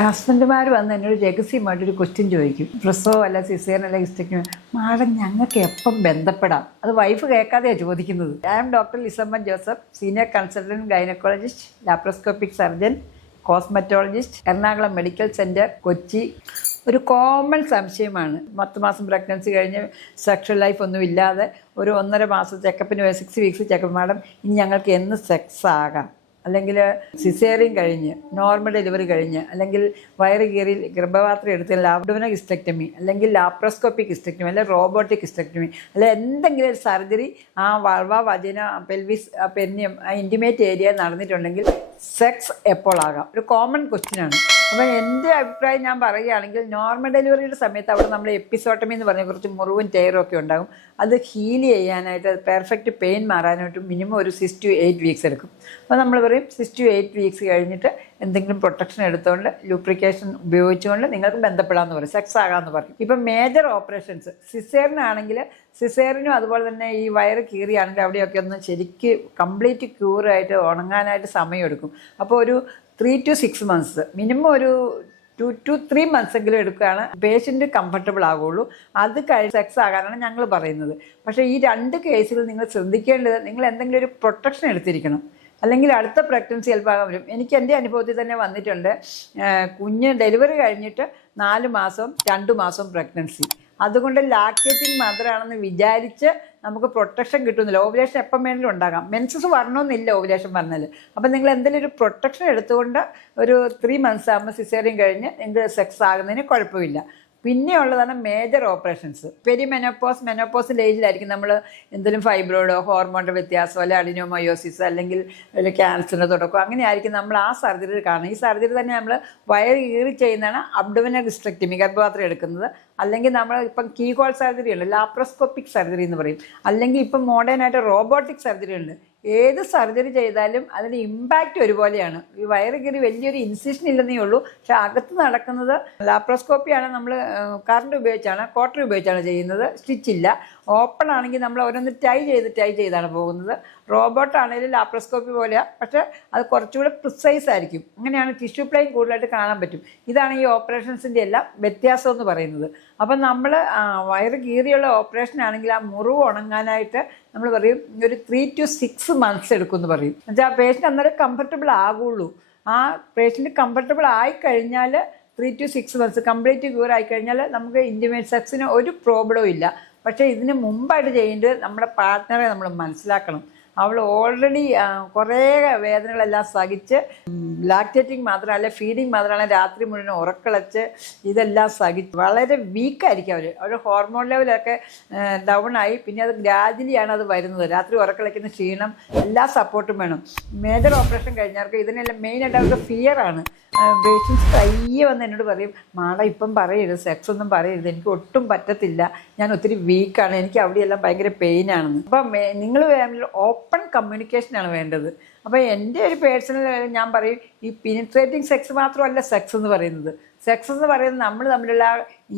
ഹസ്ബൻഡുമാർ വന്ന് എന്നോട് രഹസ്യമായിട്ടൊരു ക്വസ്റ്റ്യൻ ചോദിക്കും, പ്രസവം അല്ല സിസേറിയൻ അല്ല ഹിസ്റ്റക്ടമി, മാഡം ഞങ്ങൾക്ക് എപ്പം ബന്ധപ്പെടാം? അത് വൈഫ് കേൾക്കാതെയാണ് ചോദിക്കുന്നത്. I am doctor Lisamman Joseph, senior consultant gynaecologist, laparoscopic surgeon, cosmetologist, Ernakulam medical centre, Kochi. ഒരു കോമൺ സംശയമാണ്, 10 മാസം പ്രഗ്നൻസി കഴിഞ്ഞ് സെക്ഷൽ ലൈഫ് ഒന്നും ഇല്ലാതെ ഒരു 1.5 മാസം ചെക്കപ്പിന് 6 വീക്സ് ചെക്കപ്പ്, മാഡം ഇനി ഞങ്ങൾക്ക് എന്ന് സെക്സ് ആകാം? അല്ലെങ്കിൽ സിസേറിയൻ കഴിഞ്ഞ് നോർമൽ ഡെലിവറി കഴിഞ്ഞ് അല്ലെങ്കിൽ വയറ് കീറി ഗർഭപാത്രം എടുത്ത് അബ്ഡോമിനൽ ഹിസ്റ്റക്ടമി അല്ലെങ്കിൽ ലാപ്രോസ്കോപ്പിക് ഹിസ്റ്റക്ടമി അല്ലെങ്കിൽ റോബോട്ടിക് ഹിസ്റ്റക്ടമി അല്ലെങ്കിൽ എന്തെങ്കിലും ഒരു സർജറി ആ വൾവ വജൈന പെൽവിസ് പെരിനിയം ആ ഇൻറ്റിമേറ്റ് ഏരിയ നടന്നിട്ടുണ്ടെങ്കിൽ സെക്സ് എപ്പോൾ ആകാം? ഒരു കോമൺ ക്വസ്റ്റ്യനാണ്. അപ്പോൾ എൻ്റെ അഭിപ്രായം ഞാൻ പറയുകയാണെങ്കിൽ നോർമൽ ഡെലിവറിയുടെ സമയത്ത് അവിടെ നമ്മൾ എപ്പിസോട്ടമി എന്ന് പറഞ്ഞാൽ കുറച്ച് മുറിവും ടയറും ഒക്കെ ഉണ്ടാകും. അത് ഹീൽ ചെയ്യാനായിട്ട് പെർഫെക്റ്റ് പെയിൻ മാറാനായിട്ട് മിനിമം ഒരു 6 to 8 വീക്സ് എടുക്കും. അപ്പോൾ നമ്മൾ പറയും 6 to 8 വീക്സ് കഴിഞ്ഞിട്ട് എന്തെങ്കിലും പ്രൊട്ടക്ഷൻ എടുത്തുകൊണ്ട് ലൂബ്രിക്കേഷൻ ഉപയോഗിച്ചുകൊണ്ട് നിങ്ങൾക്ക് ബന്ധപ്പെടാമെന്ന് പറയും, സെക്സ് ആകാമെന്ന് പറയും. ഇപ്പം മേജർ ഓപ്പറേഷൻസ് സിസേറിനാണെങ്കിൽ സിസേറിനും അതുപോലെ തന്നെ ഈ വയറ് കീറിയാണെങ്കിൽ അവിടെയൊക്കെ ഒന്ന് ശരിക്ക് കംപ്ലീറ്റ് ക്യൂറായിട്ട് ഉണങ്ങാനായിട്ട് സമയമെടുക്കും. അപ്പോൾ ഒരു 3 to 6 months മിനിമം ഒരു 2 to 3 months എങ്കിലും എടുക്കുകയാണ് പേഷ്യൻ്റ് കംഫർട്ടബിൾ ആകുള്ളൂ. അത് കഴിഞ്ഞ് സെക്സ് ആകാനാണ് ഞങ്ങൾ പറയുന്നത്. പക്ഷേ ഈ 2 കേസിൽ നിങ്ങൾ ശ്രദ്ധിക്കേണ്ടത്, നിങ്ങൾ എന്തെങ്കിലും ഒരു പ്രൊട്ടക്ഷൻ എടുത്തിരിക്കണം, അല്ലെങ്കിൽ അടുത്ത പ്രഗ്നൻസി ചിലപ്പോൾ ആകാൻ വരും. എനിക്ക് എൻ്റെ അനുഭവത്തിൽ തന്നെ വന്നിട്ടുണ്ട്, കുഞ്ഞ് ഡെലിവറി കഴിഞ്ഞിട്ട് 4 മാസം 2 മാസം പ്രഗ്നൻസി. അതുകൊണ്ട് ലാക്ടേറ്റിംഗ് മദറാണെന്ന് വിചാരിച്ച് നമുക്ക് പ്രൊട്ടക്ഷൻ കിട്ടുന്നില്ല. ഓവുലേഷൻ എപ്പം വേണമെങ്കിലും ഉണ്ടാകാം, മെൻസസ് വരണമെന്നില്ല ഓവുലേഷൻ വന്നാൽ. അപ്പം നിങ്ങൾ എന്തെങ്കിലും ഒരു പ്രൊട്ടക്ഷൻ എടുത്തുകൊണ്ട് ഒരു 3 months ആകുമ്പോൾ സിസേറിയൻ കഴിഞ്ഞ് നിങ്ങൾക്ക് സെക്സ് ആകുന്നതിന് കുഴപ്പമില്ല. പിന്നെ ഉള്ളതാണ് മേജർ ഓപ്പറേഷൻസ്. പെരിമെനോപ്പോസ് മെനോപ്പോസിൻ്റെ ഏജിലായിരിക്കും നമ്മൾ എന്തെങ്കിലും ഫൈബ്രോയിഡോ ഹോർമോണിൻ്റെ വ്യത്യാസമോ അല്ലെങ്കിൽ അഡിനോമയോസിസ് അല്ലെങ്കിൽ ക്യാൻസറിൻ്റെ തുടക്കം, അങ്ങനെ ആയിരിക്കും നമ്മൾ ആ സർജറി കാണുന്നത്. ഈ സർജറി തന്നെ നമ്മൾ വയറ് കീറി ചെയ്യുന്നതാണ് അബ്ഡോമിനൽ ഹിസ്റ്റക്ടമി, ഗർഭപാത്രം എടുക്കുന്നത്. അല്ലെങ്കിൽ നമ്മൾ ഇപ്പം കീ ഹോൾ സർജറി ഉണ്ട്, ലാപ്രോസ്കോപ്പിക് സർജറി എന്ന് പറയും. അല്ലെങ്കിൽ ഇപ്പം മോഡേൺ ആയിട്ട് റോബോട്ടിക് സർജറി ഉണ്ട്. ഏത് സർജറി ചെയ്താലും അതിൻ്റെ ഇമ്പാക്റ്റ് ഒരുപോലെയാണ്. ഈ വയറ് കീറി വലിയൊരു ഇൻസിഷൻ ഇല്ലെന്നേ ഉള്ളൂ, പക്ഷെ അകത്ത് നടക്കുന്നത് ലാപ്രോസ്കോപ്പിയാണ്. നമ്മൾ കറണ്ട് ഉപയോഗിച്ചാണ്, കോട്ടറി ഉപയോഗിച്ചാണ് ചെയ്യുന്നത്, സ്റ്റിച്ചില്ല. ഓപ്പൺ ആണെങ്കിൽ നമ്മൾ ഓരോന്ന് ടൈ ചെയ്താണ് പോകുന്നത്. റോബോട്ടാണെങ്കിലും ലാപ്രോസ്കോപ്പി പോലെയാണ്, പക്ഷേ അത് കുറച്ചുകൂടെ പ്രിസൈസ് ആയിരിക്കും. അങ്ങനെയാണ് ടിഷ്യൂ പ്ലെയിൻ കൂടുതലായിട്ട് കാണാൻ പറ്റും. ഇതാണ് ഈ ഓപ്പറേഷൻസിൻ്റെ എല്ലാം വ്യത്യാസം എന്ന് പറയുന്നത്. അപ്പം നമ്മൾ വയറ് കീറിയുള്ള ഓപ്പറേഷൻ ആണെങ്കിൽ ആ മുറിവ് ഉണങ്ങാനായിട്ട് നമ്മൾ പറയും ഒരു 3 to 6 months എടുക്കുമെന്ന് പറയും. എന്നുവെച്ചാൽ ആ പേഷ്യൻ്റ് അന്നേരം കംഫർട്ടബിൾ ആകുള്ളൂ. ആ പേഷ്യൻ്റ് കംഫർട്ടബിൾ ആയിക്കഴിഞ്ഞാൽ 3 to 6 months കംപ്ലീറ്റ് ക്യൂർ ആയിക്കഴിഞ്ഞാൽ നമുക്ക് ഇൻറ്റിമേറ്റ് സെക്സിന് ഒരു പ്രോബ്ലവും ഇല്ല. പക്ഷേ ഇതിന് മുമ്പായിട്ട് ചെയ്യേണ്ടത് നമ്മുടെ പാർട്ട്ണറെ നമ്മൾ മനസ്സിലാക്കണം. അവൾ ഓൾറെഡി കുറേ വേദനകളെല്ലാം സഹിച്ച് ലാക്ടേറ്റിംഗ് മാത്രമല്ല ഫീഡിങ് മാത്രമല്ല രാത്രി മുഴുവൻ ഉറക്കളച്ച് ഇതെല്ലാം സഹിച്ച് വളരെ വീക്കായിരിക്കും അവരുടെ ഹോർമോൺ ലെവലൊക്കെ ഡൗൺ ആയി. പിന്നെ അത് ഗ്രാജുവലിയാണ് അത് വരുന്നത്. രാത്രി ഉറക്കളയ്ക്കുന്ന ക്ഷീണം, എല്ലാ സപ്പോർട്ടും വേണം. മേജർ ഓപ്പറേഷൻ കഴിഞ്ഞവർക്ക് ഇതിനെല്ലാം മെയിനായിട്ട് അവർക്ക് ഫിയറാണ്. പേഷ്യൻസ് കയ്യെ വന്ന് എന്നോട് പറയും, മാഡം ഇപ്പം പറയരുത്, സെക്സ് ഒന്നും പറയരുത്, എനിക്ക് ഒട്ടും പറ്റത്തില്ല, ഞാൻ ഒത്തിരി വീക്കാണ്, എനിക്ക് അവിടെയെല്ലാം ഭയങ്കര പെയിനാണെന്ന്. അപ്പം നിങ്ങൾ ഓപ്പൺ കമ്മ്യൂണിക്കേഷനാണ് വേണ്ടത്. അപ്പോൾ എൻ്റെ ഒരു പേഴ്സണൽ ഞാൻ പറയും, ഈ പിനിട്രേറ്റിംഗ് സെക്സ് മാത്രമല്ല സെക്സ് എന്ന് പറയുന്നത്. സെക്സ് എന്ന് പറയുന്നത് നമ്മൾ തമ്മിലുള്ള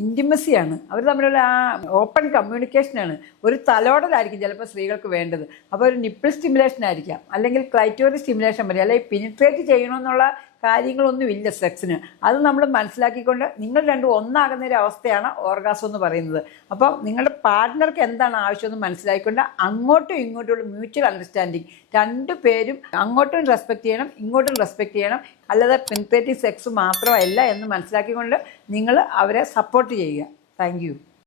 ഇൻറ്റിമസിയാണ്, അവർ തമ്മിലുള്ള ആ ഓപ്പൺ കമ്മ്യൂണിക്കേഷനാണ്. ഒരു തലോടലായിരിക്കും ചിലപ്പോൾ സ്ത്രീകൾക്ക് വേണ്ടത്. അപ്പോൾ ഒരു നിപ്പിൾ സ്റ്റിമുലേഷൻ ആയിരിക്കാം, അല്ലെങ്കിൽ ക്ലൈറ്റോറി സ്റ്റിമുലേഷൻ വരെ, അല്ലെങ്കിൽ പിനിട്രേറ്റ് ചെയ്യണമെന്നുള്ള കാര്യങ്ങളൊന്നുമില്ല സെക്സിന്. അത് നമ്മൾ മനസ്സിലാക്കിക്കൊണ്ട് നിങ്ങൾ രണ്ടും ഒന്നാകുന്ന ഒരു അവസ്ഥയാണ് ഓർഗാസം എന്ന് പറയുന്നത്. അപ്പം നിങ്ങളുടെ പാർട്ട്ണർക്ക് എന്താണ് ആവശ്യമെന്ന് മനസ്സിലാക്കിക്കൊണ്ട് അങ്ങോട്ടും ഇങ്ങോട്ടുള്ള മ്യൂച്വൽ അണ്ടർസ്റ്റാൻഡിങ്, 2 പേരും അങ്ങോട്ടും റെസ്പെക്റ്റ് ചെയ്യണം ഇങ്ങോട്ടും റെസ്പെക്റ്റ് ചെയ്യണം. അല്ലാതെ പെനിട്രേറ്റീവ് സെക്സ് മാത്രമല്ല എന്ന് മനസ്സിലാക്കിക്കൊണ്ട് നിങ്ങൾ അവരെ സപ്പോർട്ട് ചെയ്യുക. Thank you.